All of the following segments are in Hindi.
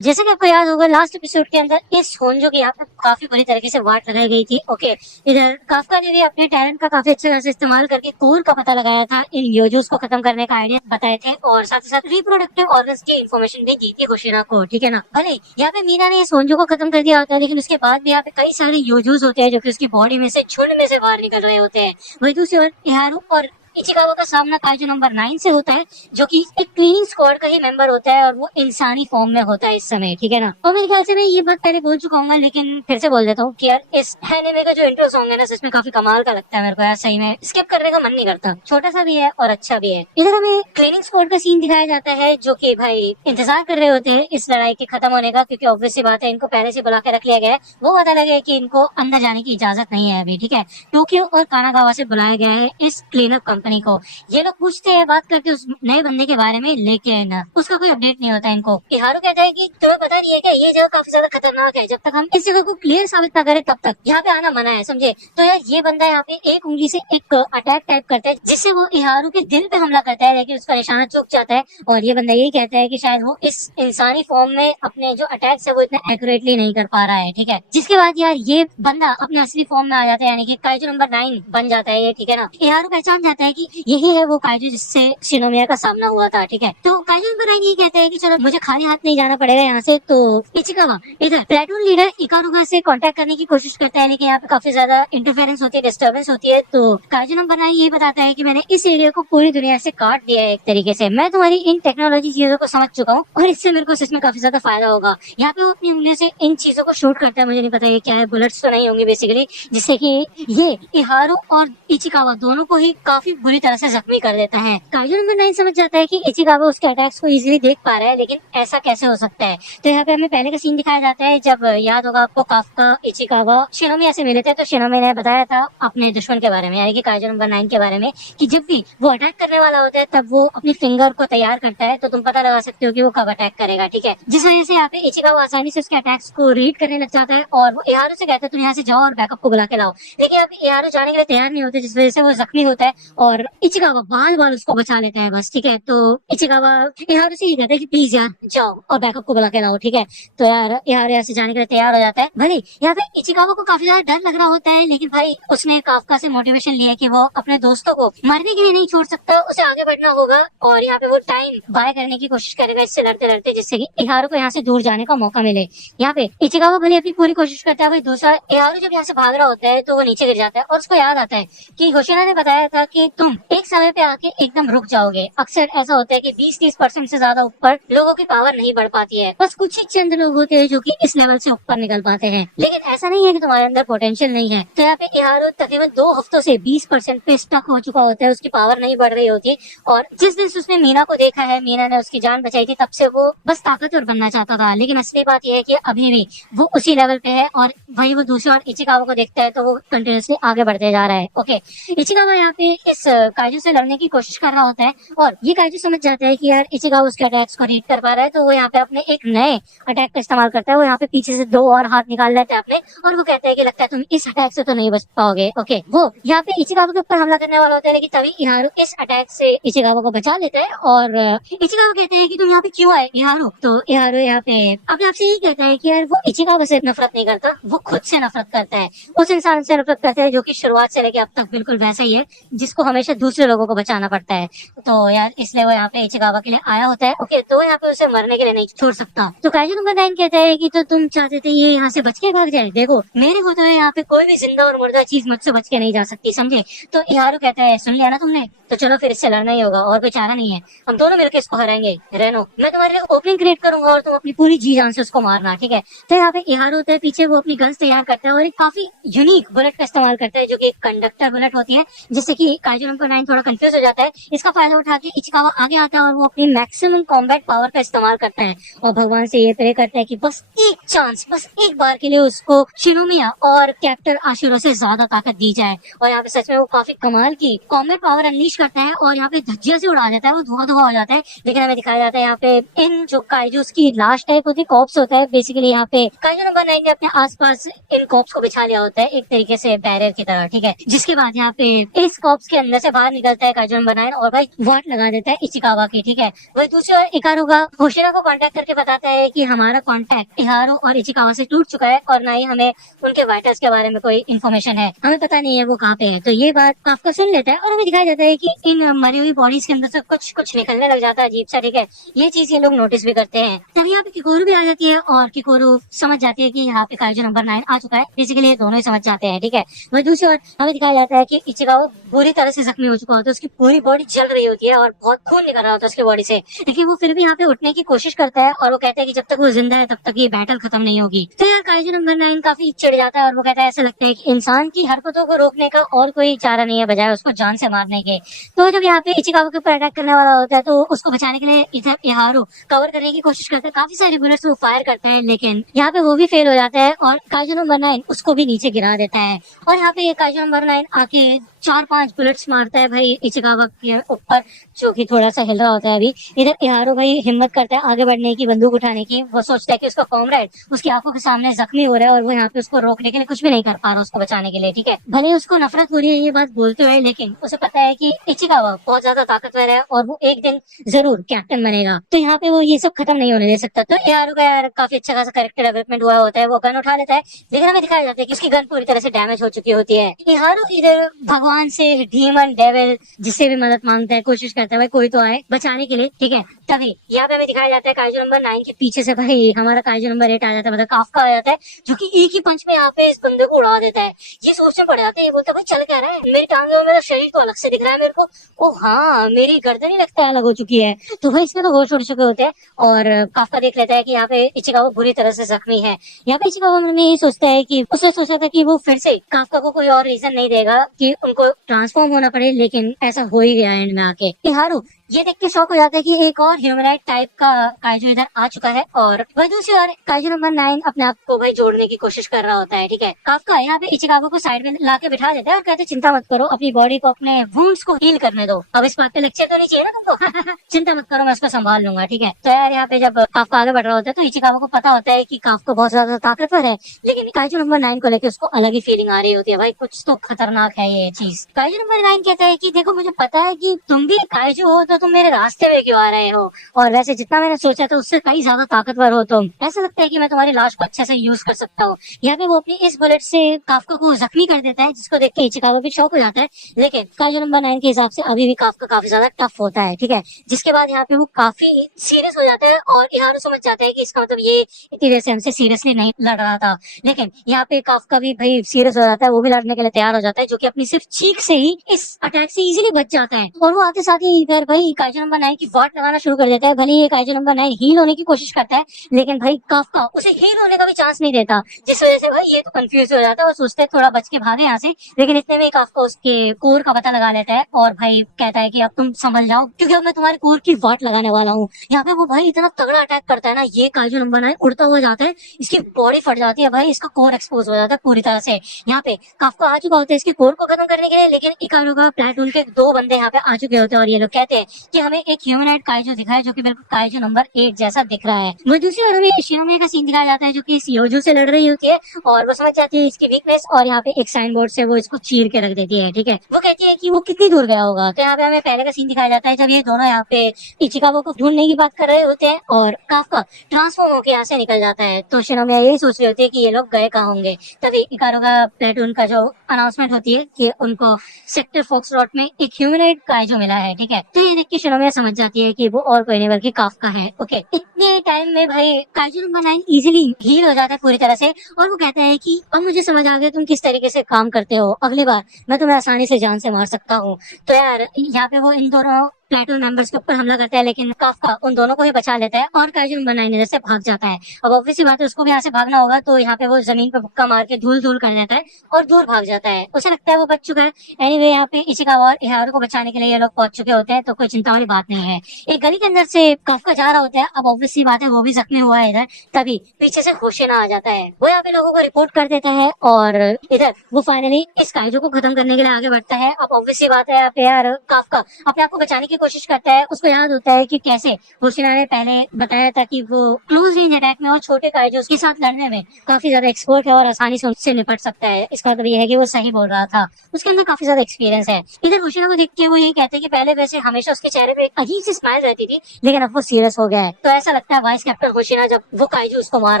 जैसे कि आपको याद होगा लास्ट एपिसोड के अंदर इस होंजो की यहाँ पे काफी बुरी तरीके से वाट लगाई गई थी। ओके, इधर काफका ने भी अपने टैलेंट का काफी अच्छे से इस्तेमाल करके कोर का पता लगाया था, इन योजोस को खत्म करने का आइडिया बताए थे और साथ ही साथ रिप्रोडक्टिव ऑर्गन्स की इन्फॉर्मेशन भी दी थी होशिना को। ठीक है ना, भले यहाँ पे मीना ने इस होंजो को खत्म कर दिया होता है, लेकिन उसके बाद भी यहाँ पे कई सारे योजोस होते हैं जो कि उसकी बॉडी में से झुंड में से बाहर निकल रहे होते हैं। वही दूसरी ओर इहारू और इचिकावा का सामना काइजू नंबर 9 से होता है, जो कि एक क्लीनिंग स्क्वाड का ही मेंबर होता है और वो इंसानी फॉर्म में होता है इस समय। ठीक है ना, और मेरे ख्याल से मैं ये बात पहले बोल चुका हूँ, लेकिन फिर से बोल देता हूँ कि यार इस एनिमे का जो इंट्रो सॉन्ग है ना, सच में काफी कमाल का लगता है मेरे को यार। सही में स्किप करने का मन नहीं करता, छोटा सा भी है और अच्छा भी है। इधर हमें क्लीनिंग स्क्वाड का सीन दिखाया जाता है, जो कि भाई इंतजार कर रहे होते हैं इस लड़ाई के खत्म होने का, क्योंकि ऑब्वियसली बात है इनको पहले से बुला के रख लिया गया है। वो पता लगे कि इनको अंदर जाने की इजाजत नहीं है अभी। ठीक है, टोक्यो और कानागावा से बुलाया गया है इस क्लीनअप कंपनी को। ये लोग पूछते हैं, बात करते हैं उस नए बंदे के बारे में, लेकिन उसका कोई अपडेट नहीं होता इनको। इहारू कहता है कि तुम्हें पता नहीं है क्या, ये जगह काफी ज्यादा खतरनाक है, जब तक हम इस जगह को क्लियर साबित ना करें तब तक यहाँ पे आना मना है, समझे। तो यार ये बंदा यहाँ पे एक उंगली से एक अटैक टाइप करता है, जिससे वो इहारू के दिल पे हमला करता है, लेकिन उसका निशाना चूक जाता है। और ये बंदा यही कहता है कि शायद वो इस इंसानी फॉर्म में अपने जो अटैक्स है वो इतना एक्यूरेटली नहीं कर पा रहा है। ठीक है, जिसके बाद यार ये बंदा अपने असली फॉर्म में आ जाता है, यानी कि काइजू नंबर 9 बन जाता है ये। ठीक है ना, इहारू पहचान जाता है कि यही है वो काइजू जिससे शिनोमिया का सामना हुआ था। ठीक है, तो काइजू नंबर 9 ये कहते हैं कि चलो मुझे खाली हाथ नहीं जाना पड़ेगा यहाँ से। तो इचिकावा इधर प्लेटून लीडर इकारुगा से कांटेक्ट करने की कोशिश करता है, लेकिन यहाँ पे काफी ज्यादा इंटरफेरेंस होती है, डिस्टर्बेंस होती है। तो काइजू नंबर 9 ये बताता है कि मैंने इस एरिया को पूरी दुनिया से काट दिया है एक तरीके से, मैं तुम्हारी इन टेक्नोलॉजी चीजों को समझ चुका हूँ और इससे मेरे को सच में काफी ज्यादा फायदा होगा। यहाँ पे वो अपनी उंगलियों से इन चीजों को शूट करता है, मुझे नहीं पता ये क्या है, बुलेट्स तो नहीं होंगे बेसिकली, जिससे कि ये इहारू और इचिकावा दोनों को ही काफी बुरी तरह से जख्मी कर देता है। काइजू नंबर 9 समझ जाता है कि इचिकावा उसके अटैक्स को इजीली देख पा रहा है, लेकिन ऐसा कैसे हो सकता है। तो यहाँ पे हमें पहले का सीन दिखाया जाता है, जब याद होगा आपको काफका इचिकावा शिनोमिया से मिले थे, तो शिनोमिया ने बताया था अपने दुश्मन के बारे में, यानी कि काइजू नंबर 9 के बारे में, कि जब भी वो अटैक करने वाला होता है तब वो अपनी फिंगर को तैयार करता है, तो तुम पता लगा सकते हो कि वो कब अटैक करेगा। ठीक है, जिस वजह से यहाँ पे इचिकावा आसानी से उसके अटैक्स को रीड करने लग जाता है और वो इहारू से कहता है तुम यहाँ से जाओ और बैकअप को बुला के लाओ, लेकिन यहाँ पे इहारू जाने के लिए तैयार नहीं होते, जिस वजह से वो जख्मी होता है और इचिकावा बाल बाल उसको बचा लेता है बस। ठीक है, तो इचिकावा इहारू से ही कहता है कि प्लीज यार जाओ और बैकअप को बुला के लाओ। ठीक है, तो यार इहारू यहाँ से जाने के लिए तैयार हो जाता है। भले यहाँ पे इचिकावा को काफी ज्यादा डर लग रहा होता है, लेकिन भाई उसने काफका से मोटिवेशन लिया कि वो अपने दोस्तों को मरने के लिए नहीं छोड़ सकता, उसे आगे बढ़ना होगा और यहाँ पे वो टाइम बाय करने की कोशिश करेगा इससे लड़ते लड़ते, जिससे कि इहारू को यहाँ से दूर जाने का मौका मिले। यहाँ पे इचिकावा भले अपनी पूरी कोशिश करता है, भाई दूसरा इहारू जब यहाँ से भाग रहा होता है तो वो नीचे गिर जाता है और उसको याद आता है कि होशिना ने बताया था कि तुम एक समय पे आके एकदम रुक जाओगे। अक्सर ऐसा होता है कि 20-30% से ज्यादा ऊपर लोगों की पावर नहीं बढ़ पाती है, बस कुछ ही चंद लोग होते हैं जो कि इस लेवल से ऊपर निकल पाते हैं, लेकिन ऐसा नहीं है कि तुम्हारे अंदर पोटेंशियल नहीं है। तो यहाँ पे इहारू तकरीबन 2 हफ्तों से 20% पे स्टक हो चुका होता है, उसकी पावर नहीं बढ़ रही होती। और जिस दिन से उसने मीना को देखा है, मीना ने उसकी जान बचाई थी, तब से वो बस ताकतवर बनना चाहता था, लेकिन असली बात यह है कि अभी भी वो उसी लेवल पे है। और वही वो दूसरा और इचिकावा को देखता है तो वो कंटिन्यूसली आगे बढ़ते जा रहा है। ओके, इचिकावा यहाँ पे इस काइजू से लड़ने की कोशिश कर रहा होता है और ये काइजू समझ जाता है कि यार इचिकावा उसके अटैक्स को रीड कर पा रहा है, तो वो यहाँ पे अपने एक नए अटैक का इस्तेमाल करता है। वो यहाँ पे पीछे से 2 और हाथ निकाल लेता है अपने, और वो कहता है कि लगता है तुम इस अटैक से तो नहीं बच पाओगे। ओके, वो यहाँ पे इचिकावा के ऊपर हमला करने वाला होता है, लेकिन तभी इहारू इस अटैक से इचिकावा को बचा लेता है और इचिकावा कहते हैं कि तुम यहाँ पे क्यों आए इहारू। तो इहारू यहाँ पे अपने आप से यही कहता है कि यार वो इचिकावा से नफरत नहीं करता, वो खुद से नफरत करता है, उस इंसान से नफरत करता है जो कि शुरुआत से लेके अब तक बिल्कुल वैसा ही है, जिसको हमेशा दूसरे लोगों को बचाना पड़ता है। तो यार इसलिए वो यहाँ पे इचिकावा के लिए आया होता है। ओके, तो यहाँ पे उसे मरने के लिए नहीं छोड़ सकता। तो काइजू नंबर 9 कहता है कि तो तुम चाहते थे ये यहाँ से बच के भाग जाए, देखो मेरे को तो यहाँ पे कोई भी जिंदा और मुर्दा चीज मुझसे बच के नहीं जा सकती, समझे। तो इहारू कहता है सुन लिया ना तुमने, तो चलो फिर इससे लड़ना ही होगा और कोई चारा नहीं है, हम दोनों मिलकर इसको हराएंगे। रेनो, मैं तुम्हारे लिए ओपनिंग क्रिएट करूंगा और तुम अपनी पूरी जी जान से उसको मारना। ठीक है, तो यहाँ पे इहारू होता है पीछे, वो अपनी गन्स तैयार करता है और एक काफी यूनिक बुलेट का इस्तेमाल करता है, जो कि एक कंडक्टर बुलेट होती है, जिससे कि काइजू नंबर 9 थोड़ा कंफ्यूज हो जाता है। इसका फायदा उठा के इचिकावा आगे आता है और वो अपनी मैक्सिमम कॉम्बैट पावर का इस्तेमाल करता है और भगवान से ये प्रे करता है कि बस एक चांस, बस एक बार के लिए उसको शिनोमिया और कैप्टन आशिरो से ज्यादा ताकत दी जाए। और यहाँ पे सच में वो काफी कमाल की कॉम्बैट पावर अनलीश करता है और यहाँ पे धज्जिया से उड़ा देता है, वो धुआं धुआं हो जाता है। लेकिन हमें दिखाया जाता है यहाँ पे इन जो काइजूस की लास्ट टाइप होती है, कॉप्स होता है बेसिकली। यहाँ पे काइजू नंबर 9 ने अपने आसपास इन कॉप्स को बिछा लिया होता है एक तरीके से बैरियर की तरह। ठीक है, जिसके बाद यहाँ पे इस कॉप्स के अंदर अंदर से बाहर निकलता है काइजू नंबर 9 और भाई वाट लगा देता है इचिकावा की, ठीक है। वही दूसरी ओर इकारुगा होशिरा को कांटेक्ट करके बताता है कि हमारा कांटेक्ट इहारो और इचिकावा से टूट चुका है और ना ही हमें उनके वाइटर्स के बारे में कोई इन्फॉर्मेशन है, हमें पता नहीं है वो कहाँ पे है। तो ये बात काफका सुन लेता है और हमें दिखाया जाता है कि इन मरी हुई बॉडीज के अंदर से कुछ कुछ निकलने लग जाता है अजीब सा, ठीक है। ये चीज ये लोग नोटिस भी करते हैं। तभी यहाँ पे किकोरू भी आ जाती है और किकोरू समझ जाती है कि यहाँ पे काइजू नंबर 9 आ चुका है। बेसिकली ये दोनों ही समझ जाते हैं, ठीक है। वही दूसरी ओर हमें दिखाया जाता है कि इचिकावा बुरी तरह से जख्मी हो चुका होता है, उसकी पूरी बॉडी जल रही होती है और बहुत खून निकल रहा होता है उसकी बॉडी से, लेकिन वो फिर भी यहाँ पे उठने की कोशिश करता है और वो कहता है कि जब तक वो जिंदा है तब तक ये बैटल खत्म नहीं होगी। तो यार काइजू नंबर 9 काफी चिढ़ जाता है और वो कहता है ऐसा लगता है कि इंसान की हरकतों को रोकने का और कोई चारा नहीं है बजाय उसको जान से मारने के। तो जब यहाँ पे इचिकावा के ऊपर अटैक करने वाला होता है तो उसको बचाने के लिए इधर इहारो कवर करने की कोशिश करता है, काफी सारी बुलेट्स वो फायर करता है, लेकिन यहाँ पे वो भी फेल हो जाता है और काइजू नंबर 9 उसको भी नीचे गिरा देता है। और यहाँ पे काइजू नंबर 9 आके 4-5 बुलेट्स मारता है भाई इचिकावा के ऊपर, जो कि थोड़ा सा हिल रहा होता है अभी। इधर इहारो भाई हिम्मत करता है आगे बढ़ने की, बंदूक उठाने की। वो सोचता है कि उसका कॉमरेड उसकी आंखों के सामने जख्मी हो रहा है और वो यहाँ पे उसको रोकने के लिए कुछ भी नहीं कर पा रहा उसको बचाने के लिए, ठीक है। भले उसको नफरत हो रही है ये बात बोलते हुए, लेकिन उसे पता है कि इचिकावा बहुत ज्यादा ताकतवर है और वो एक दिन जरूर कैप्टन बनेगा, तो यहाँ पे वो ये सब खत्म नहीं होने दे सकता। तो इहारो का यार काफी अच्छा खासा कैरेक्टर डेवलपमेंट हुआ होता है। वो गन उठा लेता है, लेकिन हमें दिखाया जाता है कि उसकी गन पूरी तरह से डैमेज हो चुकी होती है। इहारो इधर भगवान से, डीमन डेविल जिससे भी मदद मांगता है, कोशिश करता है भाई कोई तो आए बचाने के लिए, ठीक है। तभी यहाँ पे हमें दिखाया जाता है काइजू नंबर 9 के पीछे से भाई हमारा काइजू नंबर 8 आ जाता है, मतलब काफका आ जाता है, जो कि एक ही पंच में यहाँ पे इस बंदे को उड़ा देता है। ये सोचने पड़ जाते हैं, ये बोलता है भाई चल क्या रहा है, मेरी टांगे और मेरा शरीर तो अलग से दिख रहा है मेरे को। ओ हाँ, मेरी गर्दन ही लगता है अलग हो चुकी है। तो भाई इसमें तो होश उड़ चुके होते हैं और काफका देख लेता है कि यहाँ पे इचिकावा बुरी तरह से जख्मी है। यहाँ पे इचिकावा में यही सोचता है कि उसने सोचा था कि वो फिर से काफका को कोई और रीजन नहीं देगा कि उनको ट्रांसफॉर्म होना पड़े, लेकिन ऐसा हो ही गया एंड में आके। इहारो ये देख के शौक हो जाता है कि एक और ह्यूमनाइड टाइप का काइजू इधर आ चुका है और वही दूसरी ओर काइजू नंबर 9 अपने आप को भाई जोड़ने की कोशिश कर रहा होता है, ठीक है। काफका यहाँ पे इचिकावा को साइड में लाके बिठा देता है और कहते हैं चिंता मत करो, अपनी बॉडी को, अपने वुंड्स को हील करने दो। अब इस बात पे लेक्चर तो नहीं चाहिए ना तुमको चिंता मत करो, मैं उसको संभाल लूंगा, ठीक है। तो यार यहाँ पे जब काफका आगे बढ़ रहा होता है तो इचिकावा को पता होता है कि काफका बहुत ज्यादा ताकतवर है, लेकिन काइजू नंबर 9 को लेकर उसको अलग ही फीलिंग आ रही होती है, भाई कुछ तो खतरनाक है ये चीज। काइजू नंबर 9 कहता है कि देखो मुझे पता है कि तुम भी काइजू हो तो तुम मेरे रास्ते में क्यों आ रहे हो, और वैसे जितना मैंने सोचा था उससे कई ज्यादा ताकतवर हो तुम। ऐसा लगता है कि मैं तुम्हारी लाश को अच्छे से यूज कर सकता हूँ। यहाँ पे वो अपनी इस बुलेट से काफका को जख्मी कर देता है, जिसको देख के इचिकावा भी शौक हो जाता है, लेकिन काइजू नंबर 9 के हिसाब से अभी भी काफका काफी ज्यादा टफ होता है, ठीक है। जिसके बाद यहाँ पे वो काफी सीरियस हो जाता है और इहारो समझ जाता है कि इसका मतलब ये इतनी देर से हमसे सीरियसली नहीं लड़ रहा था। लेकिन यहाँ पे काफका भी भाई सीरियस हो जाता है, वो भी लड़ने के लिए तैयार हो जाता है, जो कि अपनी सिर्फ चीख से ही इस अटैक से इजीली बच जाता है। और वो आते साथ ही इधर भाई काइजू नंबर 9 की वाट लगाना शुरू कर देता है। भले ही काइजू नंबर 9 हील होने की कोशिश करता है, लेकिन भाई काफका उसे हील होने का भी चांस नहीं देता, जिस वजह से भाई ये तो कंफ्यूज हो जाता है और सोचते है थोड़ा बच के भागे यहाँ से। लेकिन इतने में काफका उसके कोर का पता लगा लेता है और भाई कहता है कि अब तुम संभल जाओ, क्योंकि अब मैं तुम्हारे कोर की वाट लगाने वाला हूँ। यहाँ पे वो भाई इतना तगड़ा अटैक करता है ना, ये काइजू नंबर 9 उड़ता हुआ जाता है, इसकी बॉडी फट जाती है भाई, इसका कोर एक्सपोज हो जाता है पूरी तरह से। यहाँ पे काफका आ चुका होता है इसके कोर को खत्म करने के लिए, लेकिन इकारो का प्लेटून के 2 बंदे यहाँ पे आ चुके होते हैं और ये लोग कहते हैं कि हमें एक ह्यूमनाइड काइजू दिखा है, जो कि बिल्कुल काइजू नंबर 8 जैसा दिख रहा है। वही दूसरी ओर हमें शिनोमे का सीन दिखाया जाता है, जो कि इस योजू से लड़ रही होती है और वो समझ जाती है इसकी वीकनेस, और यहाँ पे एक साइन बोर्ड से वो इसको चीर के रख देती है, ठीक है। वो कहती है कि वो कितनी दूर गया होगा। तो यहाँ पे हमें पहले का सीन दिखाया जाता है जब ये दोनों यहाँ पे इचिकावा को ढूंढने की बात कर रहे होते हैं और काफका ट्रांसफॉर्म होकर यहाँ से निकल जाता है। तो शिनोमे यही सोच रही होती है कि ये लोग गए कहाँ होंगे। तभी इकारो का प्लेटून का जो अनाउंसमेंट होती है कि उनको सेक्टर फोक्सट्रॉट में एक ह्यूमनाइड काइजू मिला है, ठीक है। तो ये देख के शिनोमे समझ जाती है कि वो और कोई नहीं बल्कि काफका है, ओके। इतने टाइम में भाई काइजू नंबर 9 इजीली हील हो जाता है पूरी तरह से और वो कहता है कि अब मुझे समझ आ गया तुम किस तरीके से काम करते हो, अगली बार मैं तुम्हें आसानी से जान से मार सकता हूँ। तो यार यहाँ पे वो इन दोनों प्लेटून मेंबर्स के ऊपर हमला करता है, लेकिन काफका उन दोनों को ही बचा लेता है और काइजू नंबर 9 इधर से भाग जाता है। अब ऑब्वियसली बात है उसको भी यहाँ से भागना होगा, तो यहाँ पे वो जमीन पे मुक्का मार के धूल धूल कर देता है और दूर भाग जाता है। उसे लगता है वो बच चुका है। एनीवे यहाँ पे इचिकावा और इहारो को बचाने के लिए ये लोग पहुंच चुके होते हैं, तो कोई चिंता वाली बात नहीं है। एक गली के अंदर से काफका जा रहा होता है, अब ऑब्वियसली बात है वो भी जख्मी हुआ है इधर। तभी पीछे से होशिना आ जाता है, वो यहाँ पे लोगों को रिपोर्ट कर देता है और इधर वो फाइनली इस काइजू को खत्म करने के लिए आगे बढ़ता है। अब ऑब्वियसली बात है यहाँ पे यार काफका अपने आप को बचाने की की कोशिश करता है। उसको याद होता है कि कैसे होशिना ने पहले बताया था कि वो क्लोज रेंज अटैक में और छोटे काइजोस के साथ लड़ने में काफी ज्यादा एक्सपर्ट है और आसानी से उनसे निपट सकता है। इसका मतलब ये है कि वो सही बोल रहा था, उसके अंदर काफी ज्यादा एक्सपीरियंस है। इधर होशिना को देख के वो यही कहते हैं कि पहले वैसे हमेशा उसके चेहरे पे एक अजीब सी स्माइल रहती थी, लेकिन अब वो सीरियस हो गया है। तो ऐसा लगता है वाइस कैप्टन होशिना जब वो काइजू उसको मार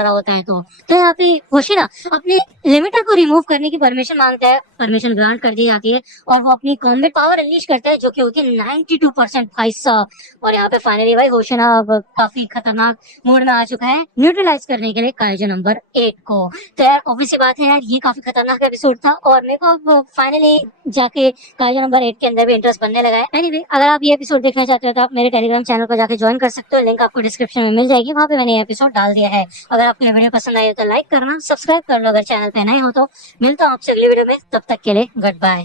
रहा होता है तो यहाँ पे होशिना अपने लिमिटर को रिमूव करने की परमिशन मांगता है। परमिशन ग्रांट कर दी जाती है और वो अपनी कॉम्बैट पावर अनलीश करता है, जो कि होती है 92% भाई साहब। और यहाँ पे फाइनली भाई होशिना अब काफी खतरनाक मोड में आ चुका है न्यूट्रलाइज करने के लिए काइजू नंबर 8 को। तो यार ऑब्वियस सी बात है यार, ये काफी खतरनाक एपिसोड था और मेरे को अब फाइनली जाके काइजू नंबर 8 के अंदर भी इंटरेस्ट बनने लगा है। एनीवे, अगर आप ये एपिसोड देखना चाहते हो तो आप मेरे टेलीग्राम चैनल को जाके ज्वाइन कर सकते हो, लिंक आपको डिस्क्रिप्शन में मिल जाएगी, वहाँ पे मैंने ये एपिसोड डाल दिया है। अगर आपको ये वीडियो पसंद आई हो तो लाइक करना, सब्सक्राइब कर लो अगर चैनल पे नए हो तो। मिलता हूँ आपसे अगली वीडियो में, तब तक के लिए गुड बाय।